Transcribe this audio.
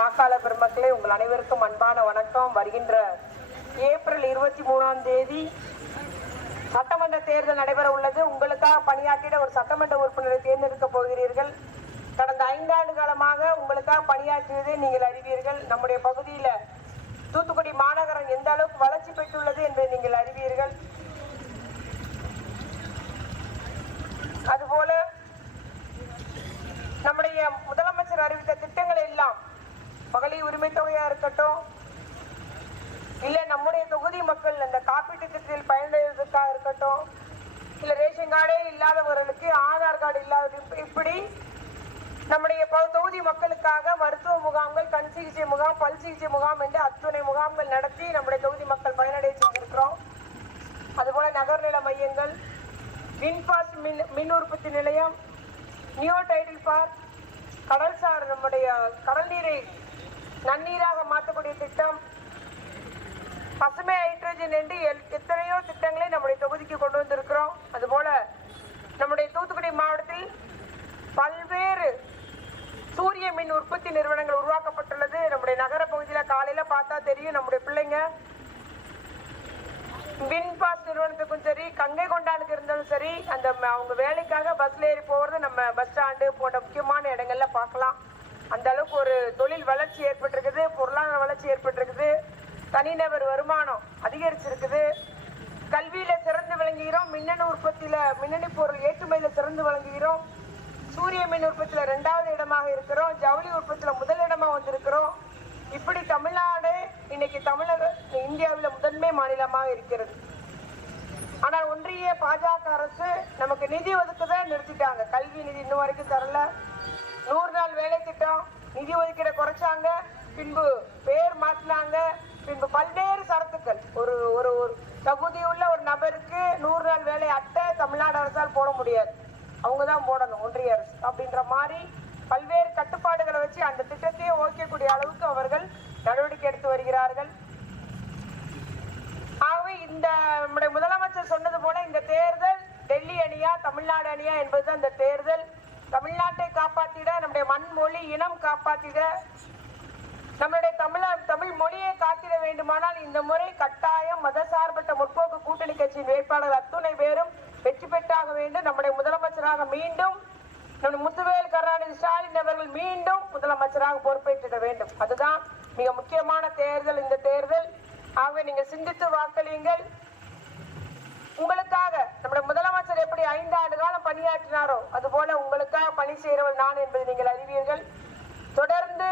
வாக்காளர் பெருமக்களே, உங்கள் அனைவருக்கும் அன்பான வணக்கம். வருகின்ற ஏப்ரல் 23ஆம் தேதி சட்டமன்ற தேர்தல் நடைபெற உள்ளது. உங்களுக்காக பணியாற்றிட ஒரு சட்டமன்ற உறுப்பினரை தேர்ந்தெடுக்க போகிறீர்கள். கடந்த 5 ஆண்டு காலமாக உங்களுக்காக பணியாற்றியதை நீங்கள் அறிவீர்கள். நம்முடைய பகுதியில தூத்துக்குடி மாநகரம் எந்த அளவுக்கு வளர்ச்சி பெற்றுள்ளது என்பதை நீங்கள் அறிவீர்கள். அதுபோல நம்முடைய முதலமைச்சர் அறிவித்த திட்டங்கள் எல்லாம் மகளிர் உரிமை தொகையா இருக்கட்டும், இல்ல நம்முடைய தொகுதி மக்கள் அந்த காப்பீட்டு திட்டத்தில் பயன்பெறுவதற்காக இருக்கட்டும், இல்ல ரேஷன் கார்டே இல்லாதவர்களுக்கு ஆதார் கார்டு இல்லாத, இப்படி நம்முடைய தொகுதி மக்களுக்காக மருத்துவ முகாம்கள், கண் சிகிச்சை முகாம், பல் சிகிச்சை முகாம் என்று அத்துணை முகாம்கள் நடத்தி நம்முடைய தொகுதி மக்கள் பயனடைய செஞ்சிருக்கிறோம். அதுபோல நகர்நில மையங்கள், வின்பாஸ் மின் உற்பத்தி நிலையம், நியூ டைட்டில் பார்க், கடல்சார் நம்முடைய கடல் நீரை நன்னீராக மாற்றக்கூடிய திட்டம், பசுமை ஹைட்ரஜன் என்று எத்தனையோ திட்டங்களை நம்முடைய தொகுதிக்கு கொண்டு வந்திருக்கிறோம். அதுபோல நம்முடைய தூத்துக்குடி மாவட்டத்தில் பல்வேறு சூரிய மின் உற்பத்தி நிறுவனங்கள் உருவாக்கப்பட்டுள்ளது. நம்முடைய நகர பகுதியில் காலையில பார்த்தா தெரியும், நம்முடைய பிள்ளைங்க வின்பாஸ் நிறுவனத்துக்கும் சரி, கங்கை கொண்டானுக்கு இருந்தாலும் சரி, அந்த அவங்க வேலைக்காக பஸ்ல ஏறி போறது நம்ம பஸ் ஸ்டாண்டு போன்ற முக்கியமான இடங்கள்ல பார்க்கலாம். அந்த அளவுக்கு ஒரு தொழில் வளர்ச்சி ஏற்பட்டிருக்குது, பொருளாதார வளர்ச்சி ஏற்பட்டிருக்குது, தனிநபர் வருமானம் அதிகரிச்சிருக்குது, கல்வியில சிறந்து விளங்குகிறோம், மின்னணு உற்பத்தியில மின்னணு பொருள் ஏற்றுமதியில சிறந்து விளங்குகிறோம், சூரிய மின் உற்பத்தியில 2வது இடமாக இருக்கிறோம், ஜவுளி உற்பத்தியில முதல் இடமா வந்திருக்கிறோம். இப்படி தமிழ்நாடு இன்னைக்கு இந்தியாவில் முதன்மை மாநிலமாக இருக்கிறது. ஆனால் ஒன்றிய பாஜக அரசு நமக்கு நிதி ஒதுக்குதை நிறுத்திட்டாங்க. கல்வி நிதி இன்னும் வரைக்கும் தரல. 100 நாள் வேலை திட்டம் நிதி ஒதுக்கீட குறைச்சாங்க, பின்பு பேர் மாற்றினாங்க, பின்பு பல்வேறு சரத்துக்கள். ஒரு ஒரு தகுதியுள்ள ஒரு நபருக்கு 100 நாள் வேலை அட்டை தமிழ்நாடு அரசால் போட முடியாது, அவங்க தான் போடணும், ஒன்றிய அரசு அப்படின்ற மாதிரி பல்வேறு கட்டுப்பாடுகளை வச்சு அந்த திட்டத்தையே ஓக்கக்கூடிய அளவுக்கு அவர்கள் நடவடிக்கை எடுத்து வருகிறார்கள். ஆகவே இந்த நம்முடைய முதலமைச்சர் சொன்னது போல இந்த தேர்தல் டெல்லி அணியா தமிழ்நாடு அணியா என்பதுதான் இந்த தேர்தல். தமிழ்நாட்டை காப்பாற்றிட, நம்முடைய மண் மொழி இனம் காப்பாற்றிட, நம்முடைய தமிழ் மொழியை காத்திட வேண்டுமானால் இந்த முறை கட்டாயம் மதசார்பற்ற முற்போக்கு கூட்டணி கட்சியின் வேட்பாளர் அத்துணை பேரும் வெற்றி பெற்றாக வேண்டும். நம்முடைய முதலமைச்சராக மீண்டும் நம்முடைய முத்துவேல் கருணாநிதி ஸ்டாலின் அவர்கள் மீண்டும் முதலமைச்சராக பொறுப்பேற்றிட வேண்டும். அதுதான் மிக முக்கியமான தேர்தல் இந்த தேர்தல். ஆகவே நீங்கள் சிந்தித்து வாக்களியுங்கள். உங்களுக்காக நம்முடைய முதலமைச்சர் எப்படி 5 ஆண்டு காலம் பணியாற்றினாரோ அதுபோல உங்களுக்காக பணி செய்கிறவள் நான் என்பதை நீங்கள் அறிவீர்கள். தொடர்ந்து